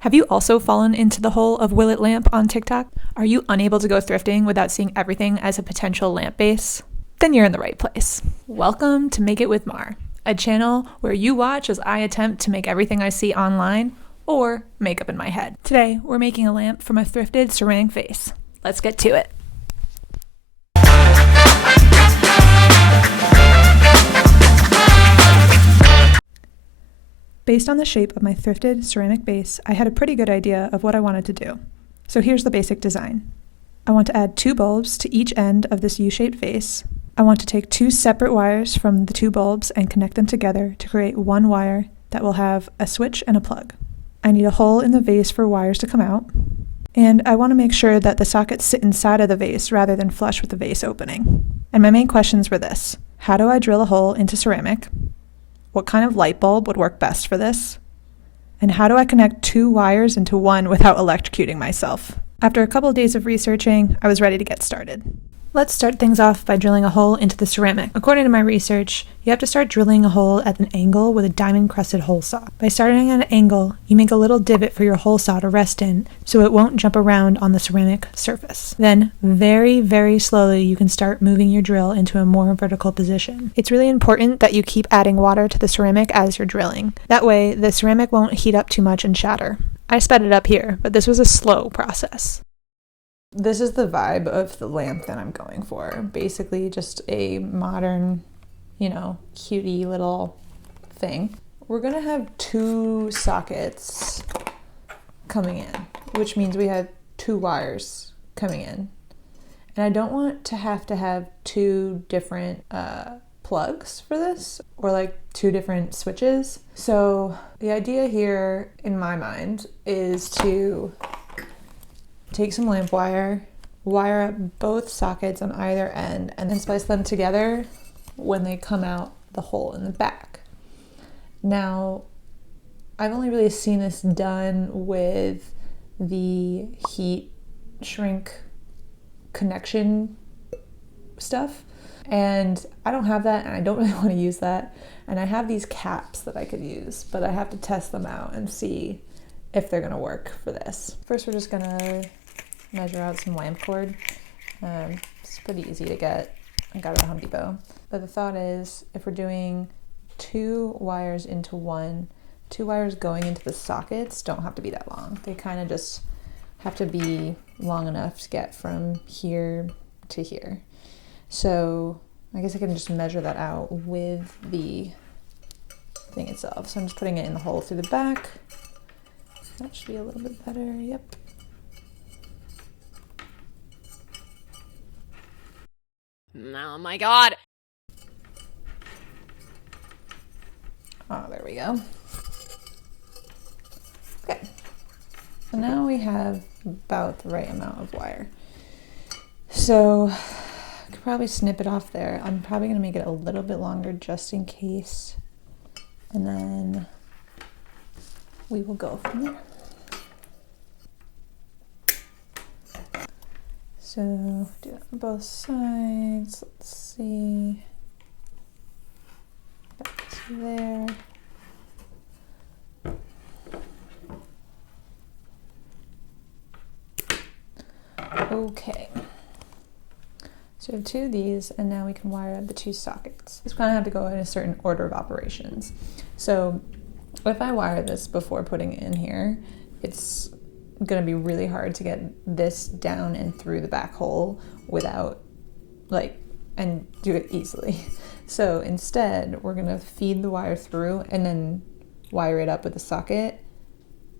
Have you also fallen into the hole of will it lamp on TikTok? Are you unable to go thrifting without seeing everything as a potential lamp base? Then you're in the right place. Welcome to Make It With Mar, a channel where you watch as I attempt to make everything I see online or make up in my head. Today, we're making a lamp from a thrifted ceramic vase. Let's get to it. Based on the shape of my thrifted ceramic base, I had a pretty good idea of what I wanted to do. So here's the basic design. I want to add 2 bulbs to each end of this U-shaped vase. I want to take 2 separate wires from the 2 bulbs and connect them together to create one wire that will have a switch and a plug. I need a hole in the vase for wires to come out. And I want to make sure that the sockets sit inside of the vase rather than flush with the vase opening. And my main questions were this: how do I drill a hole into ceramic? What kind of light bulb would work best for this? And how do I connect 2 wires into one without electrocuting myself? After a couple of days of researching, I was ready to get started. Let's start things off by drilling a hole into the ceramic. According to my research, you have to start drilling a hole at an angle with a diamond-crested hole saw. By starting at an angle, you make a little divot for your hole saw to rest in so it won't jump around on the ceramic surface. Then, very, very slowly, you can start moving your drill into a more vertical position. It's really important that you keep adding water to the ceramic as you're drilling. That way, the ceramic won't heat up too much and shatter. I sped it up here, but this was a slow process. This is the vibe of the lamp that I'm going for. Basically just a modern, cutie little thing. We're gonna have 2 sockets coming in, which means we have 2 wires coming in. And I don't want to have 2 different plugs for this, or like 2 different switches. So the idea here in my mind is to take some lamp wire, wire up both sockets on either end, and then splice them together when they come out the hole in the back. Now, I've only really seen this done with the heat shrink connection stuff, and I don't have that, and I don't really want to use that. And I have these caps that I could use, but I have to test them out and see if they're gonna work for this. First, we're just gonna measure out some lamp cord. It's pretty easy to get. I got it at Home Depot. But the thought is, if we're doing 2 wires into one, 2 wires going into the sockets don't have to be that long. They kind of just have to be long enough to get from here to here. So I guess I can just measure that out with the thing itself. So I'm just putting it in the hole through the back. That should be a little bit better, yep. Oh my god! Oh, there we go. Okay. So now we have about the right amount of wire. So I could probably snip it off there. I'm probably going to make it a little bit longer just in case. And then we will go from there. So do that on both sides. Let's see. Back to there. Okay. So we have 2 of these, and now we can wire up the 2 sockets. It's going to have to go in a certain order of operations. So if I wire this before putting it in here, it's going to be really hard to get this down and through the back hole without and do it easily. So instead, we're going to feed the wire through and then wire it up with the socket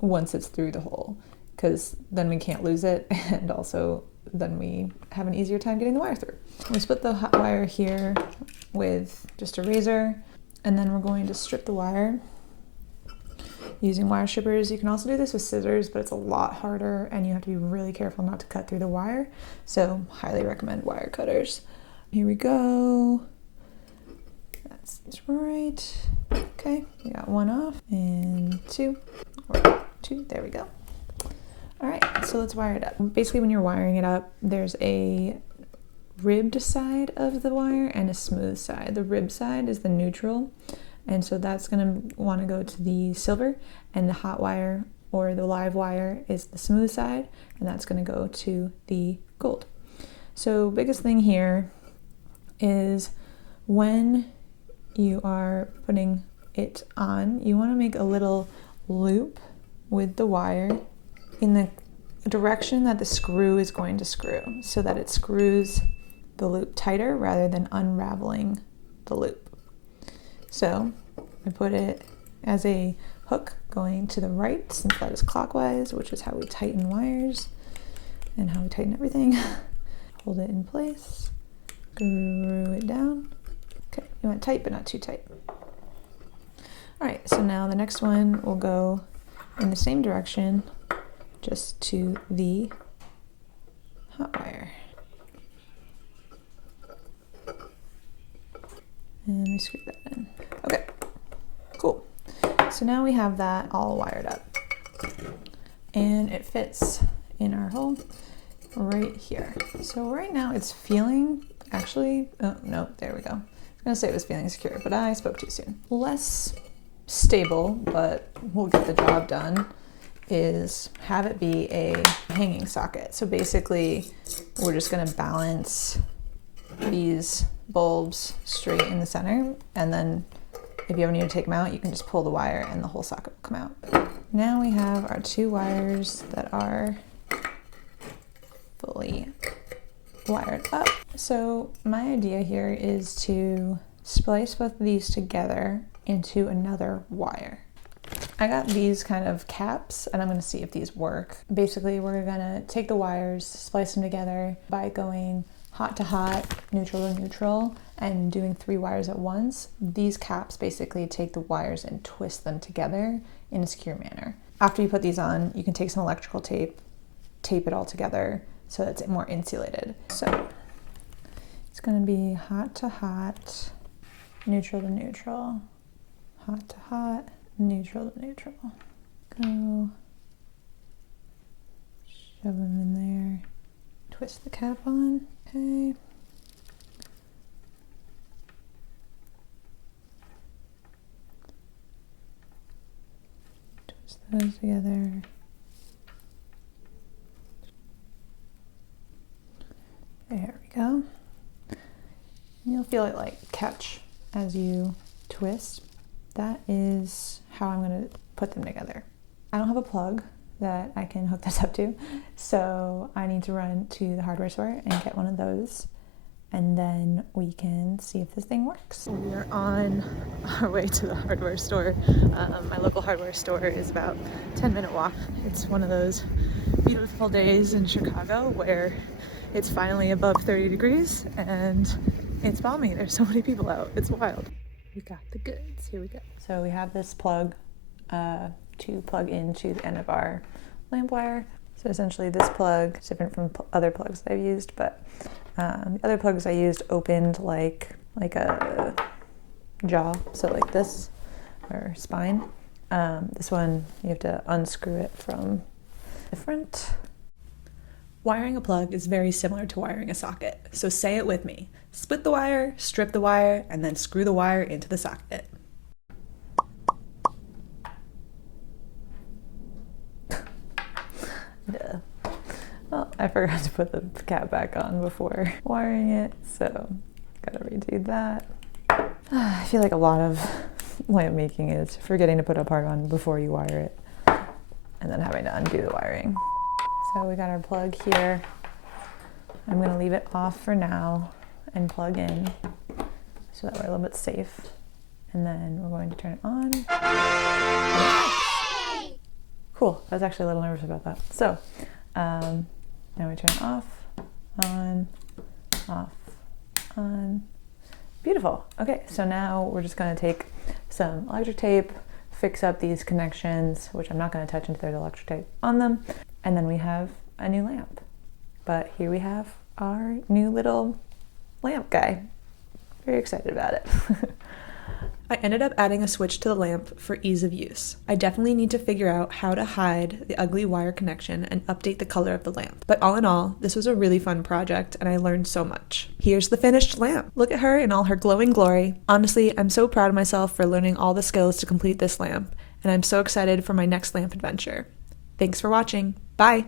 once it's through the hole, because then we can't lose it, and also then we have an easier time getting the wire through. We split the hot wire here with just a razor, and then we're going to strip the wire using wire strippers. You can also do this with scissors, but it's a lot harder and you have to be really careful not to cut through the wire. So highly recommend wire cutters. Here we go. That's right. Okay, we got 1 off and 2, there we go. All right, so let's wire it up. Basically, when you're wiring it up, there's a ribbed side of the wire and a smooth side. The ribbed side is the neutral, and so that's gonna want to go to the silver, and the hot wire or the live wire is the smooth side, and that's going to go to the gold. So biggest thing here is when you are putting it on, you want to make a little loop with the wire in the direction that the screw is going to screw, so that it screws the loop tighter rather than unraveling the loop. So I put it as a hook going to the right, since that is clockwise, which is how we tighten wires and how we tighten everything. Hold it in place, screw it down. Okay, you want tight but not too tight. All right, so now the next one will go in the same direction, just to the hot wire. And we screw that in. Okay, cool. So now we have that all wired up. And it fits in our hole right here. So right now it's feeling, actually, oh no, there we go. I was gonna say it was feeling secure, but I spoke too soon. Less stable, but we'll get the job done, is have it be a hanging socket. So basically we're just going to balance these bulbs straight in the center, and then if you ever need to take them out, you can just pull the wire and the whole socket will come out. Now we have our two wires that are fully wired up. So my idea here is to splice both of these together into another wire. I got these kind of caps, and I'm going to see if these work. Basically, we're going to take the wires, splice them together by going hot to hot, neutral to neutral, and doing 3 wires at once. These caps basically take the wires and twist them together in a secure manner. After you put these on, you can take some electrical tape, tape it all together so that it's more insulated. So it's going to be hot to hot, neutral to neutral, hot to hot, neutral to neutral. Go, shove them in there, twist the cap on, okay. Twist those together. There we go. You'll feel it like catch as you twist. That is how I'm going to put them together. I don't have a plug that I can hook this up to, so I need to run to the hardware store and get one of those, and then we can see if this thing works. We are on our way to the hardware store. My local hardware store is about a 10-minute walk. It's one of those beautiful days in Chicago where it's finally above 30 degrees and it's balmy. There's so many people out. It's wild. We got the goods. Here we go. So we have this plug to plug into the end of our lamp wire. So essentially this plug is different from other plugs that I've used, but the other plugs I used opened like a jaw, so like this, or spine. This one, you have to unscrew it from the front. Wiring a plug is very similar to wiring a socket, so say it with me. Split the wire, strip the wire, and then screw the wire into the socket. Duh. Well, I forgot to put the cap back on before wiring it, so gotta redo that. I feel like a lot of lamp making is forgetting to put a part on before you wire it, and then having to undo the wiring. So we got our plug here. I'm gonna leave it off for now and plug in so that we're a little bit safe. And then we're going to turn it on. Cool, I was actually a little nervous about that. So now we turn it off, on, Beautiful. Okay, so now we're just gonna take some electric tape, fix up these connections, which I'm not gonna touch until there's electric tape on them, and then we have a new lamp. But here we have our new little lamp guy. Very excited about it. I ended up adding a switch to the lamp for ease of use. I definitely need to figure out how to hide the ugly wire connection and update the color of the lamp. But all in all, this was a really fun project and I learned so much. Here's the finished lamp. Look at her in all her glowing glory. Honestly, I'm so proud of myself for learning all the skills to complete this lamp, and I'm so excited for my next lamp adventure. Thanks for watching. Bye!